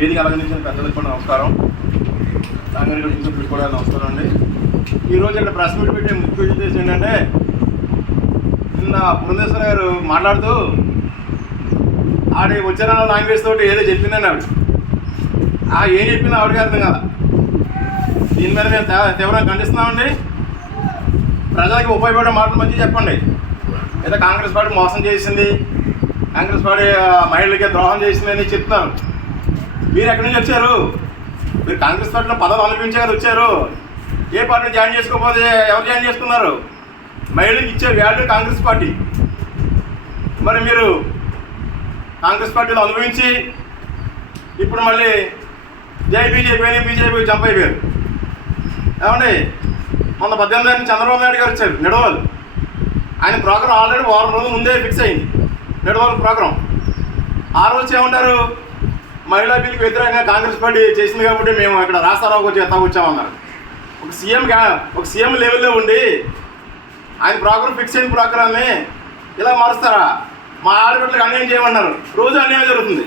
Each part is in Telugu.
వేదిక అలంకరించిన పెద్దలకు కూడా నమస్కారం, సాంఘిక కూడా నమస్కారం అండి. ఈరోజు ఇక్కడ ప్రెస్ మీట్ పెట్టే ముఖ్య ఉద్దేశం ఏంటంటే, నిన్న పురంధేశ్వర గారు మాట్లాడుతూ ఆడి వచ్చిన లాంగ్వేజ్ తోటి ఏదో చెప్పిందండి ఆవిడ. ఏం చెప్పింది ఆవిడకి అర్థం కదా. దీని మీద మేము తీవ్రంగా ఖండిస్తున్నామండి. ప్రజలకి ఉపయోగపడే మాటలు మంచిగా చెప్పండి. ఏదో కాంగ్రెస్ పార్టీ మోసం చేసింది, కాంగ్రెస్ పార్టీ మహిళలకి ద్రోహం చేసిందని చెప్తున్నారు. మీరు ఎక్కడి నుంచి వచ్చారు? మీరు కాంగ్రెస్ పార్టీలో పదవులు అనుభవించే కదా వచ్చారు. ఏ పార్టీ జాయిన్ చేసుకోకపోతే ఎవరు జాయిన్ చేసుకున్నారు? మహిళలకు ఇచ్చే వాల్యూ కాంగ్రెస్ పార్టీ. మరి మీరు కాంగ్రెస్ పార్టీలో అనుభవించి ఇప్పుడు మళ్ళీ జై బీజేపీ అని బీజేపీ జంప్ అయిపోయారు. ఏమండి, మొన్న 18 చంద్రబాబు నాయుడు గారు వచ్చారు నిడవలు. ఆయన ప్రోగ్రాం ఆల్రెడీ వారం రోజుల ముందే ఫిక్స్ అయింది, నిడవలు ప్రోగ్రాం. ఆ రోజు ఏమంటారు? మహిళా బిల్లుకి వ్యతిరేకంగా కాంగ్రెస్ పార్టీ చేసింది కాబట్టి మేము ఇక్కడ రాస్తారావుకు వచ్చామన్నారు. ఒక సీఎం లెవెల్లో ఉండి ఆయన ప్రోగ్రాం ఫిక్స్ అయిన ప్రోగ్రాన్ని ఇలా మారుస్తారా? మా ఆడబిడ్డలకు అన్యాయం చేయమన్నారు. రోజు అన్యాయం జరుగుతుంది.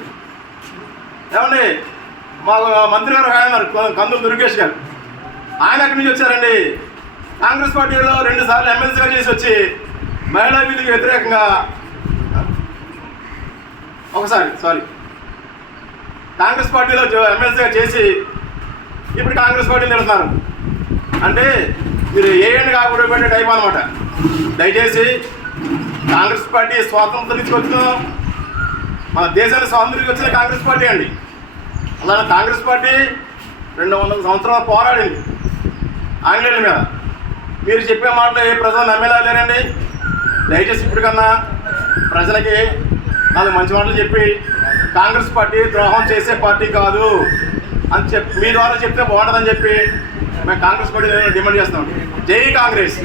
ఏమండి, మా మంత్రి గారు ఆయన కందులు దుర్గేష్ గారు, ఆయన ఎక్కడి నుంచి వచ్చారండి? కాంగ్రెస్ పార్టీలో 2 సార్లు ఎమ్మెల్సీగా చేసి వచ్చి మహిళా బిల్లుకి వ్యతిరేకంగా కాంగ్రెస్ పార్టీలో ఎమ్మెల్సీగా చేసి ఇప్పుడు కాంగ్రెస్ పార్టీని నిలుస్తున్నారు. అంటే మీరు ఏఎండ్ కాకుండా పెట్టే టైం అనమాట. దయచేసి కాంగ్రెస్ పార్టీ స్వాతంత్రం తీసుకొచ్చిన, మన దేశానికి స్వాతంత్రం వచ్చిన కాంగ్రెస్ పార్టీ అండి. అలానే కాంగ్రెస్ పార్టీ 200 సంవత్సరాలు పోరాడింది ఆంగ్లేయుల మీద. మీరు చెప్పే మాటలు ఏ ప్రజలు నమ్మేలా లేరండి. దయచేసి ఇప్పటికన్నా ప్రజలకి 4 మంచి మాటలు చెప్పి, కాంగ్రెస్ పార్టీ ద్రోహం చేసే పార్టీ కాదు అని మీ ద్వారా చెప్తే బాగుంటుందని చెప్పి మేము కాంగ్రెస్ పార్టీ డిమాండ్ చేస్తున్నాం. జై కాంగ్రెస్.